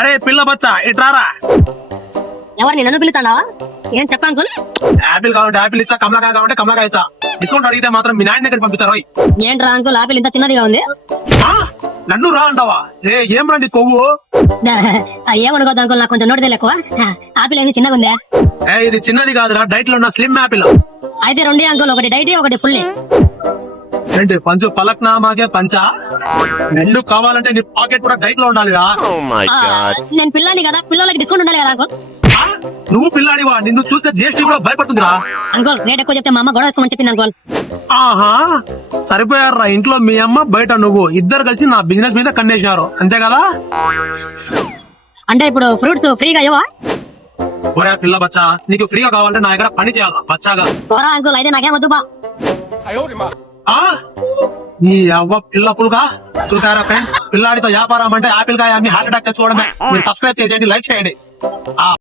అరే పిల్ల బచ్చా ఇట్రారా. ఎవరిని నన్ను పిలుచాడా? ఏం చెప్పా అంకుల్? యాపిల్ కావాలంటే యాపిల్ ఇచ్చా, కమలాకాయ కావాలంటే కమలాకాయ ఇచ్చా. డిస్కౌంట్ అడిగితే మాత్రం మీ నాయన దగ్గర పంపించారు. ఏంట్రా అంకుల్ ఆపిల్ ఇంత చిన్నదిగా ఉంది? నన్ను రా అంటావా? ఏం రండి కొవ్వు. ఏమనుకోద్దు అంకుల్, నాకు కొంచెం నోటి ఎక్కువ. ఆపిల్ ఏమి చిన్నగా ఉందే? ఇది చిన్నది కాదురా, డైట్ లో ఉన్న స్లిమ్ యాపిల్. అయితే రెండే అంకుల్, ఒకటి డైట్ ఒకటి ఫుల్. ఏంటి పంచు పలక్నామాకే పంచా? రెండు కావాలంటే నీ పాకెట్ కూడా డైట్ లో ఉండాలిరా. నేను పిల్లని కదా, పిల్లలకి డిస్కౌంట్ ఉండాలి కదా అంకుల్. నువ్వు పిల్లాడివా? నిన్ను చూస్తే జిఎస్టీ కూడా భయపడుతుందిరా. అంకుల్ రేట్ ఎక్కువ చెప్తే మా అమ్మ గొడవ వేసుకోమని చెప్పింది అంకుల్. ఆహా సరిపోయారా, ఇంట్లో మీ అమ్మ బయట నువ్వు ఇద్దరు కలిసి నా బిజినెస్ మీద కన్నేసినారు అంతే కదా. అంటే ఇప్పుడు ఫ్రూట్స్ ఫ్రీగా ఇవ్వవా? ఒరే పిల్ల బచ్చా, నీకు ఫ్రీగా కావాలంటే నా దగ్గర పని చేయాలా బచ్చాగా. పోరా అంకుల్, అయితే నాకేం వద్దు బా. నీ అవ్వ పిల్ల పులుగా. చూసారా ఫ్రెండ్స్, పిల్లాడితో వ్యాపారం అంటే యాపిల్ కాయ అమ్మి హార్ట్ అటాక్ తెచ్చుకోవడమే. మీరు సబ్స్క్రైబ్ చేసేయండి, లైక్ చేయండి.